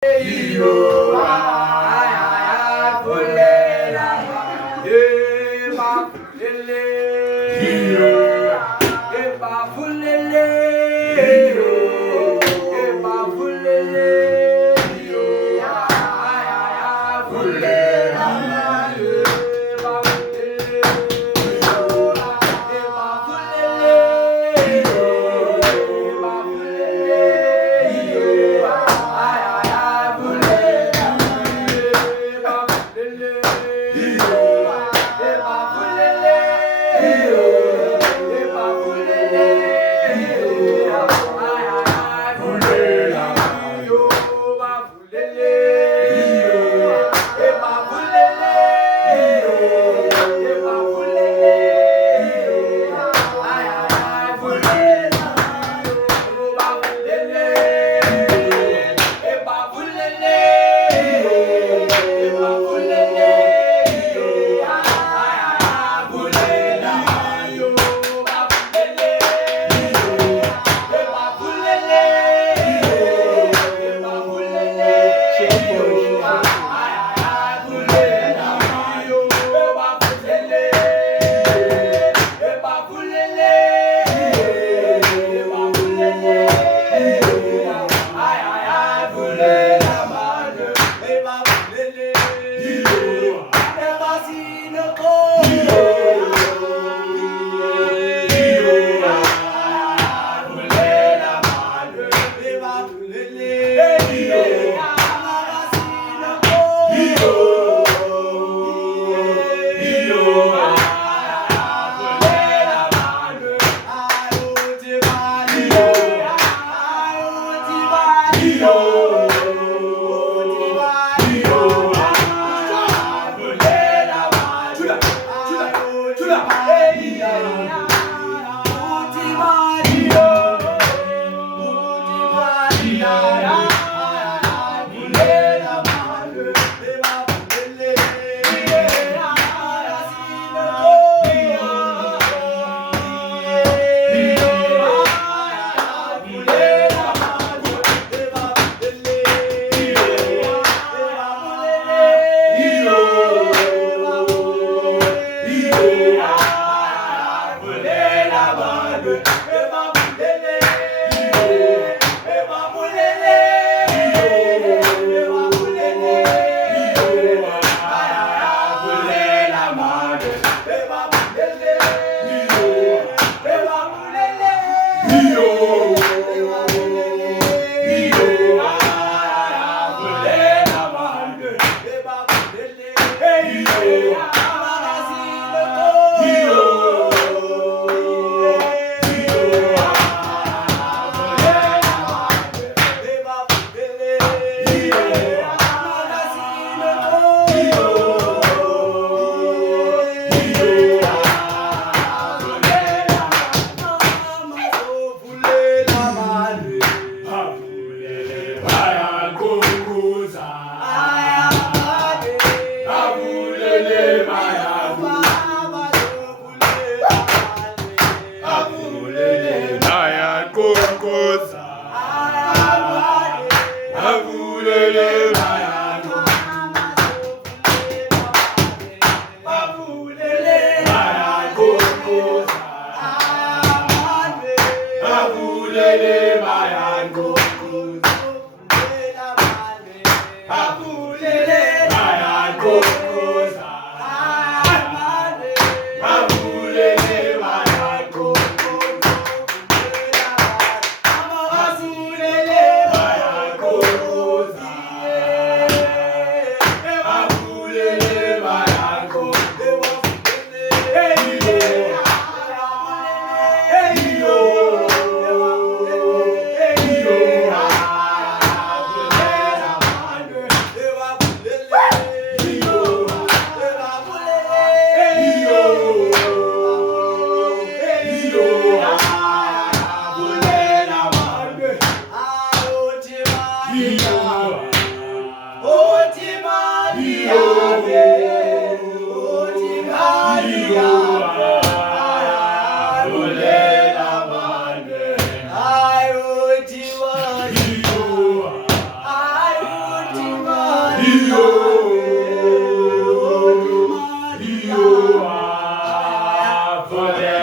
Iyo, ay, ay, ay, fulela, eba, fulele, iyo, eba, fulele, iyo, eba, fulele, iyo, ay, ay, ay, fulela, eba, fulele, iyo, eba, fulele, iyo, eba, fulele, iyo, ay, ay, ay, fulela, eba, fulele, iyo, eba, fulele, iyo, eba, fulele, iyo, ay, ay, ay, fulela, iyo, eba, fulele, iyo, eba, fulele, iyo, eba, fulele, iyo, ay, ay, ay, fulela, eba, fulele, eba, fulele, iyo, eba, fulele, iyo, ay, ay, ay, fulela, iyo, eba, fulele, iyo, eba, fulele, iyo, eba, fulele, iyo, ay, ay, ay, fulela, iyo, eba, fulele, eba, fulele, iyo, eba, fulele, iyo, ay, ay, ay, fulela, mane, eba, fulele, iyo, eba, sinoko, iyo, iyo, ay, ay, fulela, mane, eba, fulele, iyo, eba, sinoko, iyo, iyo, ay, ay, fulela, mane, ayo, iyo, ayo, Forever.